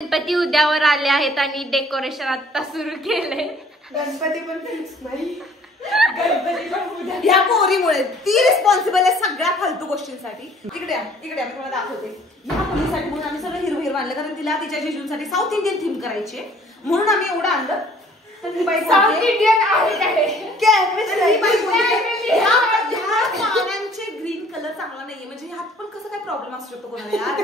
गणपती उद्यावर आले आहेत आणि डेकोरेशन आता सुरू केले. गणपती पण फिक्स नाही. या पोरीमुळे ती रिस्पॉन्सिबल आहे सगळ्या फालतू गोष्टींसाठी. इकडे मी तुम्हाला दाखवते. या मुलीसाठी म्हणून आम्ही सगळं हिरवं आणलं, कारण तिला तिच्या जिजूंसाठी साऊथ इंडियन थीम करायची म्हणून आम्ही एवढं आणलं. तर ती बाई साऊथ इंडियन आहे पानांचे ग्रीन कलर चांगला नाहीये, म्हणजे ह्यात पण कसं काय प्रॉब्लेम असू शकतो कोणाला यार.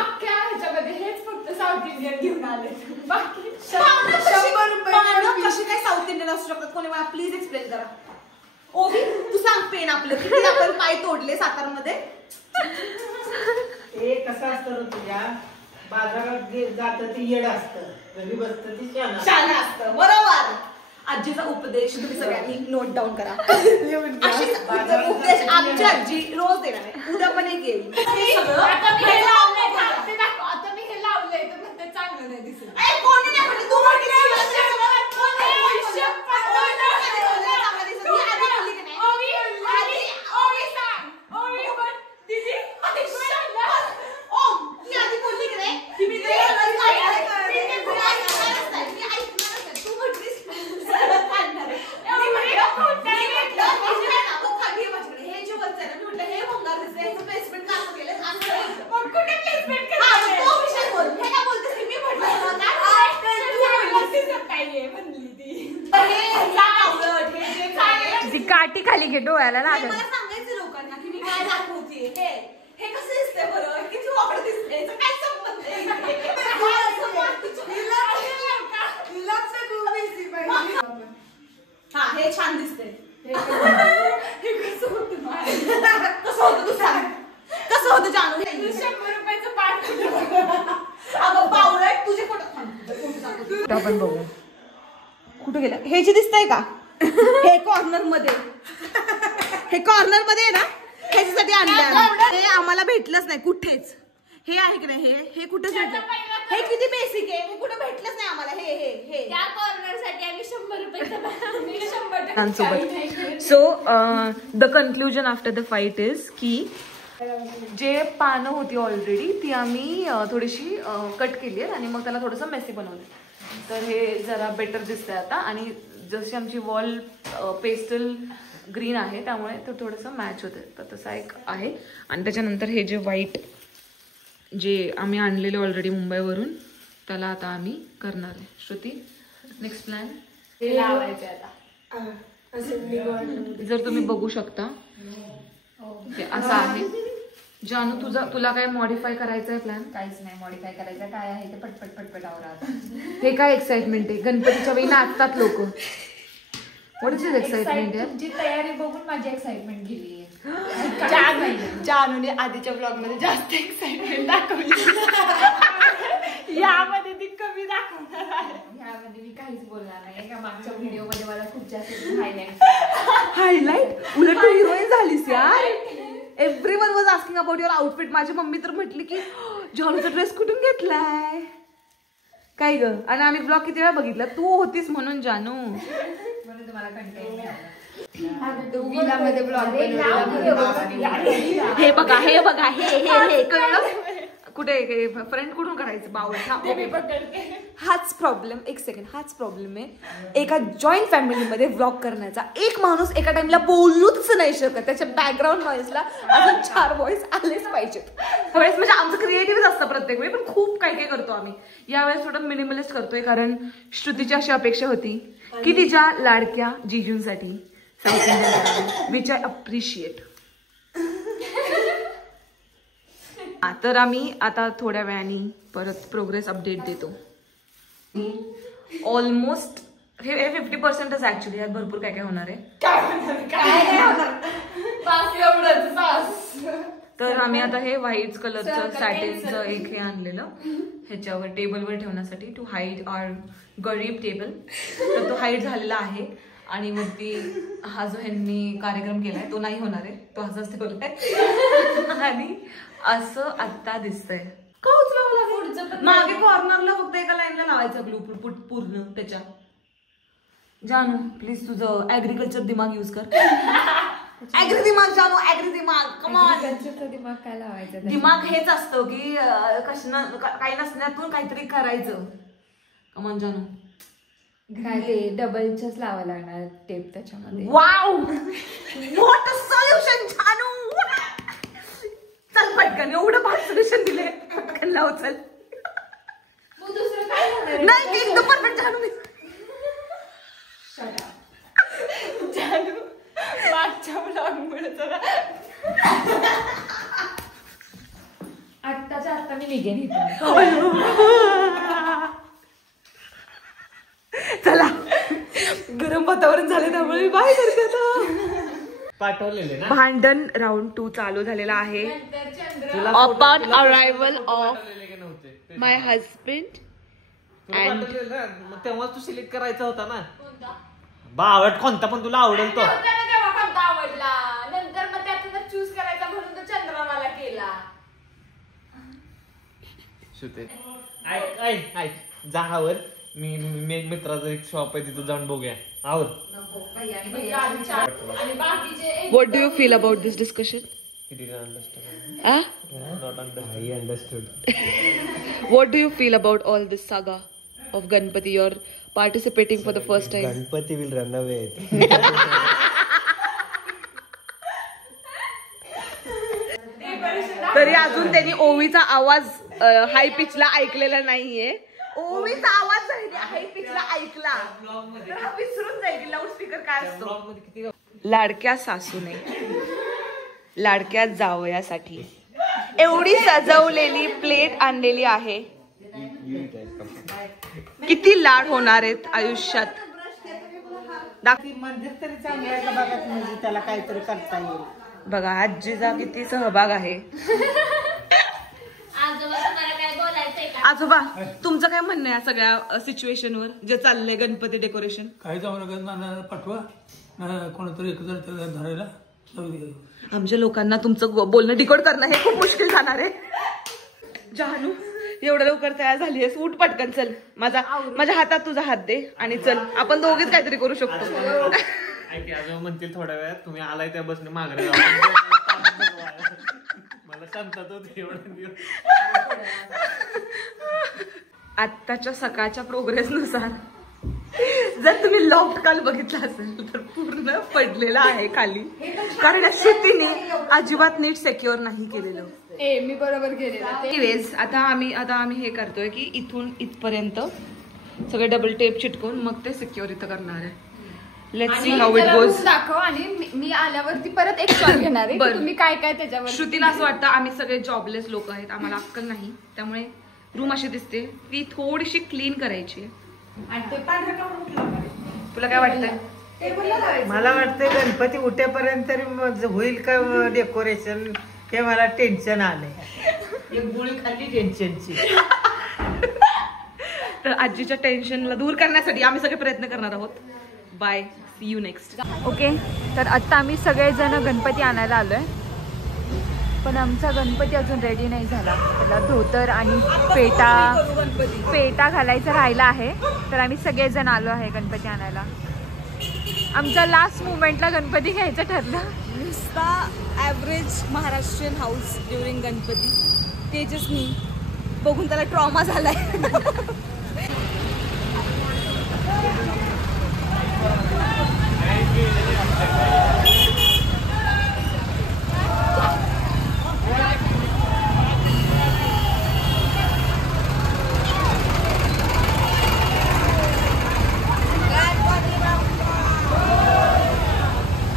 अख्ख्या ह्याच्यामध्ये हेच फक्त साऊथ इंडियन घेऊन आले. बाकी 100 रुपये कशी काय साऊथ इंडियन असू शकतात कोणी मला प्लीज एक्सप्लेन करा. ओवी तू सांग पेन आपलं किती आपण पाय तोडले सातारमध्ये. हे कसं असतं तुझ्या बाजारात जातं ते येड असतं, घरी बसतं ती शान असतं. बरोबर. आजीचा उपदेश तुम्ही सगळ्यांनी नोट डाऊन करा. उपदेश आमची आजी रोज देणार आहे, उद्या पण एक येईल. आता मी हे लावलंय तर म्हणते चांगलं नाही दिसत. काठी खाली घे डोळ्याला लागेल. मला सांगायचं लोकांना की मी काय दाखवते. हे कसं दिसतंय बरं, किती वाकडं दिसतंय, काय संबंध आहे. हा हे छान दिसतंय. कसं होतं तू सांग, कसं होतं जानू. 100 रुपयाचं पाठ. अगं पावलं तुझे फोटो आपण बघू कुठे गेलं. हे जे दिसतंय का हे कॉर्नर मध्ये आहे ना, ह्याच्यासाठी आणलं. हे आम्हाला भेटलंच नाही कुठेच. हे आहे की नाही, हे कुठेच भेटलं. हे किती बेसिक आहे, हे कुठे भेटलंच नाही आम्हाला. हे त्या कॉर्नर साठी आम्ही 100 रुपये. So the conclusion after the fight is की जे पानं होती ऑलरेडी ती आम्ही थोडीशी कट केली आहेत आणि मग त्याला थोडंसं मेसी बनवलं. तर हे जरा बेटर दिसतंय आता. आणि जशी आमची वॉल पेस्टल ग्रीन आहे त्यामुळे तो थोडंसं मॅच होतं. तर तसा एक आहे. आणि त्याच्यानंतर हे जे व्हाईट जे आम्ही आणलेले ऑलरेडी मुंबईवरून त्याला आता आम्ही करणार आहे. श्रुती नेक्स्ट प्लॅन हे लावायचं आता. जर तुम्ही बघू शकता असं आहे. जानू तुला काय मॉडिफाय करायचं आहे प्लॅन? काहीच नाही मॉडिफाय करायचं. काय आहे ते पटपट आवरा. हे काय एक्साइटमेंट आहे, गणपतीच्या वेळी नाचतात लोक. व्हॉट इज एक्साइटमेंट आहे? तुमची तयारी बघून माझी एक्साइटमेंट गेली आहे. जानूने आधीच्या ब्लॉग मध्ये जास्त एक्साइटमेंट दाखवली, यामध्ये ती कमी दाखवणार आहे. यामध्ये मी काहीच बोलणार नाही. का मागच्या व्हिडिओ मध्ये मला खूप जास्त हायलाइट उलट तू हिरोईन झालीस यार. Everyone was asking about your outfit. माझी मम्मी तर म्हटली की जानूचा ड्रेस कुठून घेतलाय काय ग. आणि आम्ही ब्लॉग किती वेळा बघितला, तू होतीस म्हणून जानू. म्हणून तुम्हाला कंटेंट मिळाला. हे बघा हे कळलं कुठे फ्रेंड कुठून करायचं बावळ. हाच प्रॉब्लेम. एक सेकंड, हाच प्रॉब्लेम आहे एका जॉईंट फॅमिलीमध्ये व्लॉग करण्याचा. एक माणूस एका टाइमला बोलूच नाही शकत, त्याच्या बॅकग्राऊंड नॉईजला अजून 4 व्हॉइस आलेच पाहिजेत. थोडेच म्हणजे आमचं क्रिएटिव्ह असतं प्रत्येक वेळी, पण खूप काही करतो आम्ही. यावेळेस थोडं मिनिमलिस्ट करतोय कारण श्रुतीची अशी अपेक्षा होती की तिच्या लाडक्या जिजूंसाठी south Indian, which I appreciate. तर आम्ही आता थोड्या वेळाने परत प्रोग्रेस अपडेट देतो. ऑलमोस्ट हे 50%च ऍक्च्युली. यात भरपूर काय काय होणार आहे. तर आम्ही आता हे व्हाईट कलरचं सॅटिनचं एक हे आणलेलं ह्याच्यावर टेबलवर ठेवण्यासाठी टू हाईड आवर गरीब टेबल. तर तो हाईड झालेला आहे. आणि मग ती हा जो ह्यांनी कार्यक्रम केलाय तो नाही होणार आहे, तो असाच ठेवलाय. आणि असं आता दिसतंय. का उचलावं लागेल? मागे कॉर्नरला फक्त एका लाईनला लावायचं ग्लू पूर्ण त्याच्या. जानू प्लीज तुझं ऍग्रिकल्चर दिमाग यूज कर. ऍग्री दिमाग जानू, ऍग्री दिमाग, कमॉन. दिमाग काय लावायचं? दिमाग हेच असतं की काही नसण्यातून काहीतरी करायचं. कमॉन जानू. काय ते डबलच लावा लागणार टेप त्याच्यामध्ये. वाव, व्हॉट अ सोल्युशन जानू. चल पटकन, एवढं भारी सोल्युशन दिले, पटकन लाव चल. मग दुसरं काय होणार? नाही एकदम परफेक्ट जानू. जानू मागच्या ब्लॉगमुळे जरा आत्ताच्या आत्ता मी निघेन इथून. चला, गरम वातावरण झालं त्यामुळे बाहेर करते आता. पाठवलेले ना. भांडण राऊंड 2 चालू झालेला आहे. नंतर चंद्र अपॉन अरायवल ऑफ पाठवलेले की नव्हते? माय हजबंड. तुला पाठवलेलं ना, मग तेव्हा तू सिलेक्ट करायचा होता ना. बावट कोणता पण तुला आवडेल तो. तेव्हा कोणता आवडला, नंतर मग त्यातून चूज करायचा म्हणून तो चंद्रा मला केला. शुते ऐक ऐक ऐक, जा आवर. मी मित्राचं एक शॉप आहे, तिथं जाऊन बघूया. आवर. आणि बाकीचे What do you feel about this discussion? I understood. What do you feel about all this saga of Ganpati? You're participating for the first time. Ganpati will run away. तरी अजून त्यांनी ओवीचा आवाज हाय पिचला ऐकलेला नाहीये. ओवीचा आवाज हाय पिचला ऐकला तर हा विसरून जाईल की लाऊडस्पीकर काय असतो. लाडक्या सासूने लाडक्या जावयासाठी एवढी सजवलेली प्लेट आणलेली आहे. किती लाड होणार आहेत आयुष्यात. मंदिर तरी चांगलं आहे का बघा, म्हणजे त्याला काहीतरी करता येईल. बघा आजीचा किती सहभाग आहे. आजोबा तुमचं काय म्हणणं आहे या सगळ्या सिच्युएशन वर जे चाललंय गणपती डेकोरेशन? काही जाऊ नका, पाठवा कोणातरी एकत्र धरायला. आमच्या लोकांना तुमचं बोलणं डिकोड करणं हे खूप मुश्किल जाणार आहे. जानू एवढं लवकर तयार झालीये, उठ पटकन चल. माझ्या हातात तुझा हात दे आणि चल, आपण दोघीच काहीतरी करू शकतो. अजून म्हणतील थोड्या वेळात तुम्ही आलाय त्या बसने मागणे. मला शांतता होती एवढं दिवस. आत्ताच्या सकाळच्या प्रोग्रेसनुसार जर तुम्ही लॉफ्ट काल बघितला असेल तर पूर्ण पडलेला आहे खाली, कारण श्रुतीने अजिबात नीट सेक्युअर नाही केलेलं. मी बरोबर केलेलं. एनिवेज आता आम्ही हे करतोय की इथून इथपर्यंत सगळे डबल टेप चिटकून मग ते सिक्युअर इथं करणार आहे. Let's see how it goes. दाखव आणि मी आल्यावरती परत एक शॉट घेणार आहे. तुम्ही काय काय त्याच्यावर. श्रुतीला असं वाटतं आम्ही सगळे जॉबलेस लोक आहेत, आम्हाला अक्कल नाही, त्यामुळे रूम अशी दिसते ती थोडीशी क्लीन करायची. तुला काय वाटतंय? मला वाटतं गणपती उठेपर्यंत तरी होईल का डेकोरेशन, हे मला टेन्शन आलंय. एक गोळी खाल्ली टेन्शनची. तर आजीच्या टेन्शनला दूर करण्यासाठी आम्ही सगळे प्रयत्न करणार आहोत. Bye, see you next. Okay, तर आता आम्ही सगळेजण गणपती आणायला आलोय, पण आमचा गणपती अजून रेडी नाही झाला. त्याला धोतर आणि पेटा घालायचा राहिला आहे. तर आम्ही सगळेजण आलो आहे गणपती आणायला. आमच्या लास्ट मुमेंटला गणपती घ्यायचं ठरलं. नुसता average Maharashtrian house during Ganpati, तेजसनी बघून त्याला ट्रॉमा झालाय.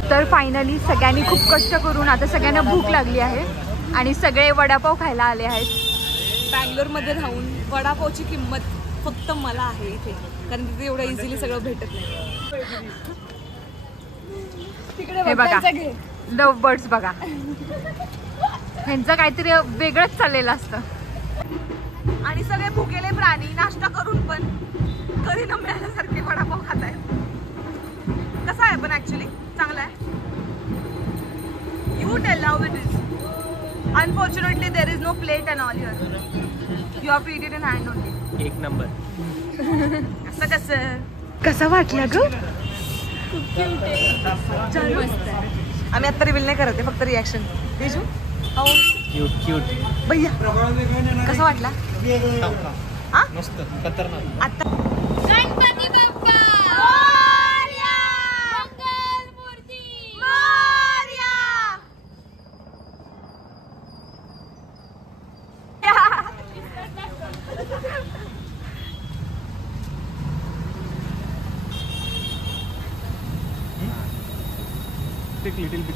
तर फायनली सगळ्यांनी खूप कष्ट करून आता सगळ्यांना भूक लागली आहे आणि सगळे वडापाव खायला आले आहेत. बँगलोरमध्ये राहून वडापावची किंमत फक्त मला आहे इथे, कारण तिथे एवढं इझिली सगळं भेटत नाही. हे बघा लव्ह बर्ड्स बघा, ह्यांचं काहीतरी वेगळंच चाललेलं असतं. आणि सगळे भुकेले प्राणी नाश्ता करून पण कधी न मिळाल्यासारखे वडापाव खात आहेत. कसा आहे पण ऍक्च्युली चांगला आहे. You tell how it is. Unfortunately there is no plate and all here. You have to eat it in hand only. एक नंबर. कसा वाटला ग? आम्ही आता रिव्हील नाही करत आहे, फक्त रिॲक्शन. तेजू हो क्यूट क्यूट भैया कसं वाटला? हा मस्त खतरनाक. आता गणपती बाप्पा मोरया, मंगल मूर्ती मोरया. Little bit.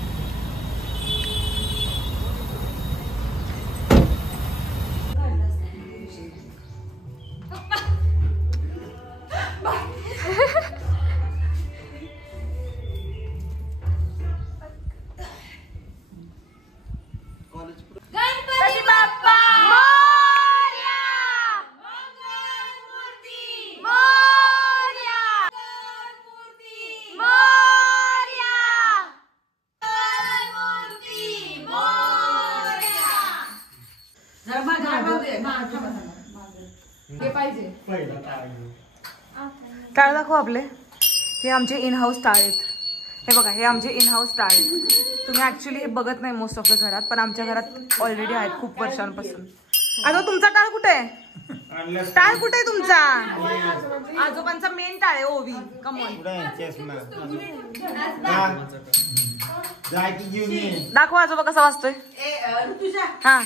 गणपती बाप्पा मोरया, मंगल मूर्ती मोरया, मंगल मूर्ती मोरया, मंगल मूर्ती मोरया. टाळ दाखव आपले. हे आमचे इन हाऊस टाळ आहेत. हे बघा, हे आमचे इन हाऊस टाळ आहेत. तुम्ही ऍक्च्युली हे बघत नाही मोस्ट ऑफ द घरात, पण आमच्या घरात ऑलरेडी आहेत खूप वर्षांपासून. आता तुमचा टाळ कुठे आहे? टाळ कुठे आहे तुमचा? आजोबांचा मेन टाळ आहे ओवी. कमॉन दाखव आजोबा कसा वाजतोय. हा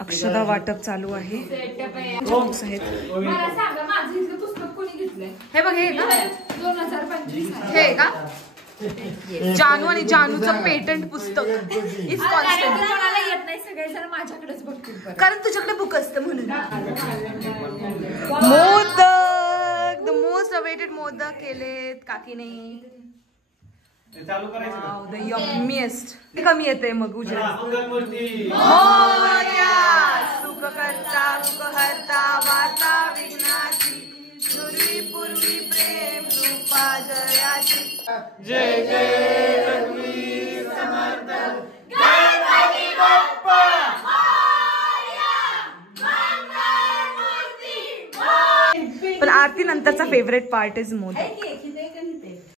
अक्षदा वाटप चालू आहे. बॉक्स आहेत. हे बघ, हे का 2025 हे का जानू आणि जानूचं पेटंट पुस्तक इज कॉन्स्टंट. कोणाला येत नाही, सगळेजण माझ्याकडेच बघतील. कारण तुझ्याकडे बुक असतं म्हणून. Modak, the most awaited modak केलेत काकीने. चालू करायचं का? द यम्मीएस्ट. कमी येते मग उजेड. मंगलमूर्ती मोरया, सुख करता सुख हरता वार्ता विघ्नाची, पूर्वी पूर्वी प्रेम रूपा जयाची. जय जय रघुवीर समर्थ गणपती बाप्पा. पण आरती नंतरचा फेवरेट पार्ट इज मोदक.